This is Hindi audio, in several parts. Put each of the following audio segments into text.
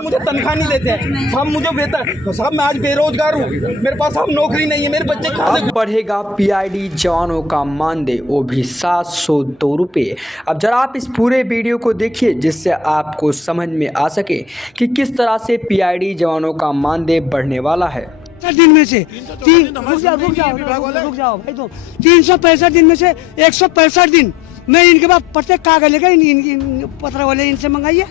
मुझे तनख्वाह नहीं देते हैं साहब, मुझे वेतन साहब, मैं आज बेरोजगार हूँ, मेरे पास साहब नौकरी नहीं है, मेरे बच्चे कहाँ से। बढ़ेगा पीआईडी जवानों का मानदेय, वो भी 702 रुपये। अब जरा आप इस पूरे वीडियो को देखिए जिससे आपको समझ में आ सके कि किस तरह से पीआईडी जवानों का मानदेय बढ़ने वाला है। दिन में से रुक जाओ भाई, तो 365 दिन में से 165 दिन मैं इनके पास प्रत्येक कागज लेकर इन पत्र वाले इनसे मंगाइए,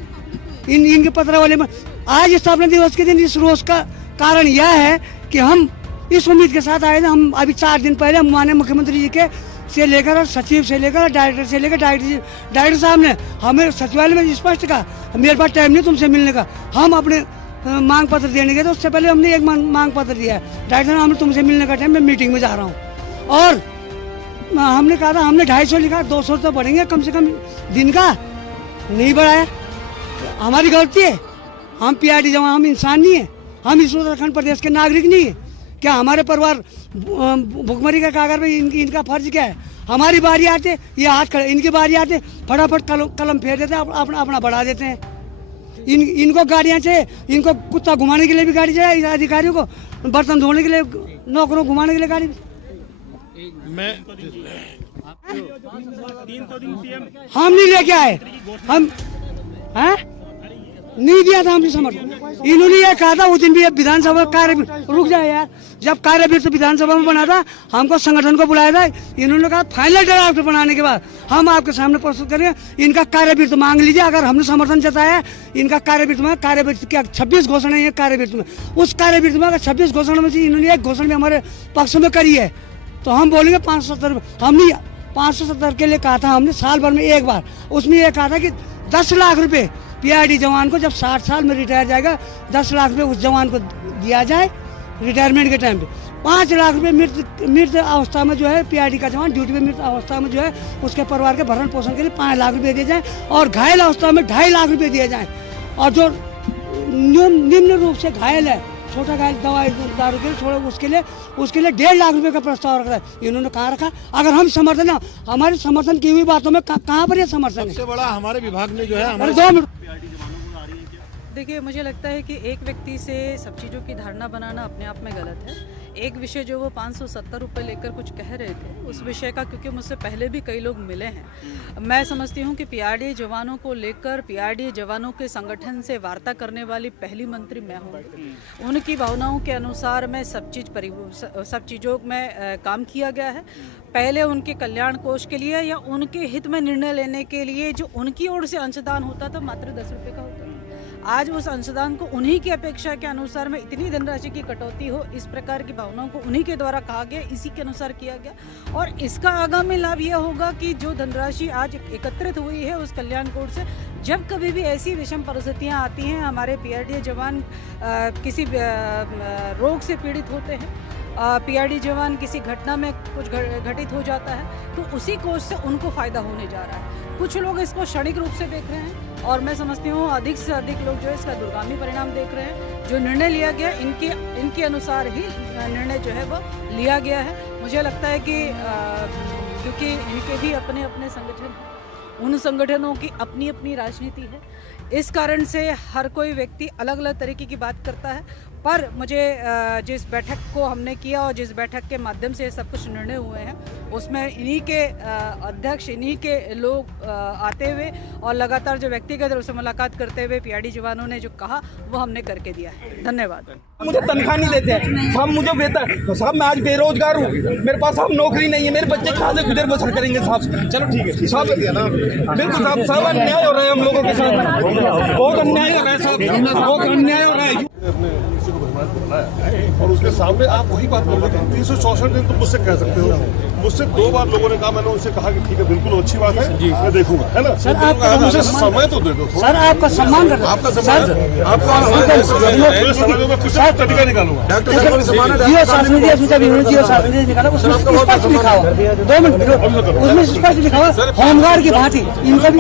इनके पत्र वाले में। आज स्थापना दिवस के दिन इस रोज का कारण यह है कि हम इस उम्मीद के साथ आए थे। हम अभी 4 दिन पहले माननीय मुख्यमंत्री जी के से लेकर और सचिव से लेकर डायरेक्टर से लेकर डायरेक्टर साहब ने हमें सचिवालय में स्पष्ट कहा मेरे पास टाइम नहीं तुमसे मिलने का, हम अपने मांग पत्र देने गए तो उससे पहले हमने एक मांग पत्र दिया है। डायरेक्टर ने हमें तुमसे मिलने का टाइम, मैं मीटिंग में जा रहा हूँ। और हमने कहा था हमने 250 लिखा, 200 तो बढ़ेंगे कम से कम दिन का, नहीं बढ़ाया। हमारी गलती है, हम पीआईडी जवान, हम इंसान नहीं है, हम इस उत्तराखंड प्रदेश के नागरिक नहीं है क्या? हमारे परिवार भुखमरी का कागर में इनका फर्ज क्या है? हमारी बारी आते ये हाथ खड़े, इनकी बारी आते फटाफट कलम फेर देते, अपना बढ़ा देते हैं। इनको गाड़ियाँ चाहिए, इनको कुत्ता घुमाने के लिए भी गाड़ी चाहिए, अधिकारियों को बर्तन धोने के लिए, नौकरों घुमाने के लिए गाड़ी। हम नहीं लेके आए, हम हैं नहीं दिया था हमने समर्थन। इन्होंने ये कहा था उस दिन भी विधानसभा कार्य, रुक जाए यार, जब कार्यवीर तो विधानसभा में बना था, हमको संगठन को बुलाया था, इन्होंने कहा फाइनल ड्राफ्ट बनाने के बाद हम आपके सामने प्रस्तुत करेंगे। इनका कार्यवीर तो मांग लीजिए, अगर हमने समर्थन जताया इनका कार्यवीर में, कार्यवीर क्या 26 घोषणा है कार्यवीर में, उस कार्यवीर में अगर 26 घोषणा में से इन्होंने एक घोषणा में हमारे पक्ष में करी है तो हम बोलेंगे 570। हमने 570 के लिए कहा था हमने साल भर में एक बार, उसमें यह कहा था कि 10 लाख रुपए पीआईडी जवान को जब 60 साल में रिटायर जाएगा 10 लाख रुपए उस जवान को दिया जाए रिटायरमेंट के टाइम पे। 5 लाख रुपए मृत अवस्था में जो है पीआईडी का जवान ड्यूटी पे मृत अवस्था में जो है उसके परिवार के भरण पोषण के लिए 5 लाख रुपए दिए जाए, और घायल अवस्था में 2.5 लाख रुपए दिए जाए। और जो निम्न रूप से घायल है, छोटा घायल दवाई दारू के लिए, उसके लिए 1.5 लाख रुपए का प्रस्ताव रखा है। इन्होंने कहाँ रखा? अगर हम समर्थन, हमारे समर्थन की हुई बातों में कहाँ पर ये समर्थन है? सबसे बड़ा हमारे विभाग ने जो है हमारे 2 मिनट। देखिए, मुझे लगता है कि एक व्यक्ति से सब चीज़ों की धारणा बनाना अपने आप में गलत है। एक विषय जो वो 570 रुपये लेकर कुछ कह रहे थे, उस विषय का, क्योंकि मुझसे पहले भी कई लोग मिले हैं, मैं समझती हूँ कि पीआईडी जवानों को लेकर पीआईडी जवानों के संगठन से वार्ता करने वाली पहली मंत्री मैं हूँ। उनकी भावनाओं के अनुसार मैं सब चीज़ों में काम किया गया है। पहले उनके कल्याण कोष के लिए या उनके हित में निर्णय लेने के लिए जो उनकी ओर से अंशदान होता था मात्र 10 रुपये का होता था। आज उस अंशदान को उन्हीं की अपेक्षा के अनुसार में इतनी धनराशि की कटौती हो, इस प्रकार की भावनाओं को उन्हीं के द्वारा कहा गया, इसी के अनुसार किया गया। और इसका आगामी लाभ यह होगा कि जो धनराशि आज एकत्रित हुई है उस कल्याण कोष से, जब कभी भी ऐसी विषम परिस्थितियां आती हैं, हमारे पीआईडी जवान किसी रोग से पीड़ित होते हैं, पीआईडी जवान किसी घटना में कुछ घटित हो जाता है, तो उसी कोष से उनको फ़ायदा होने जा रहा है। कुछ लोग इसको क्षणिक रूप से देख रहे हैं और मैं समझती हूँ अधिक से अधिक लोग जो है इसका दूरगामी परिणाम देख रहे हैं। जो निर्णय लिया गया इनके अनुसार ही निर्णय जो है वो लिया गया है। मुझे लगता है कि क्योंकि इनके भी अपने अपने संगठन, उन संगठनों की अपनी अपनी राजनीति है, इस कारण से हर कोई व्यक्ति अलग अलग तरीके की बात करता है। पर मुझे जिस बैठक को हमने किया और जिस बैठक के माध्यम से सब कुछ निर्णय हुए हैं, उसमें इन्हीं के अध्यक्ष, इन्हीं के लोग आते हुए और लगातार जो व्यक्तिगत रूप से मुलाकात करते हुए पीआईडी जवानों ने जो कहा वो हमने करके दिया है। धन्यवाद। मुझे तनख्वाह नहीं देते हैं साहब, मुझे वेतन साहब, मैं आज बेरोजगार हूँ, मेरे पास साहब नौकरी नहीं है, मेरे बच्चे कहाँ से गुजर बसर करेंगे साहब? चलो ठीक है साहब, बिल्कुल साहब, सब अन्याय हो रहा है हम लोगों के साथ, बहुत अन्याय हो रहा है साहब, बहुत अन्याय हो रहा है। और उसके सामने आप वही बात कर रहे हैं। 364 दिन तो मुझसे कह सकते हो, मुझसे 2 बार लोगों ने कहा, मैंने उनसे कहा कि ठीक है बिल्कुल अच्छी बात है, मैं देखूंगा, है ना सर। आपका मुझे समय तो दे दो सर, आपका सम्मान, आपका सम्मान, आपका समय में कुछ तरीका निकालूंगा। जियो शासन निकाला, उसमें स्पष्ट लिखा हुआ 2 मिनट, उसमें स्पष्ट लिखा हुआ होमगार्ड की भांति इनका भी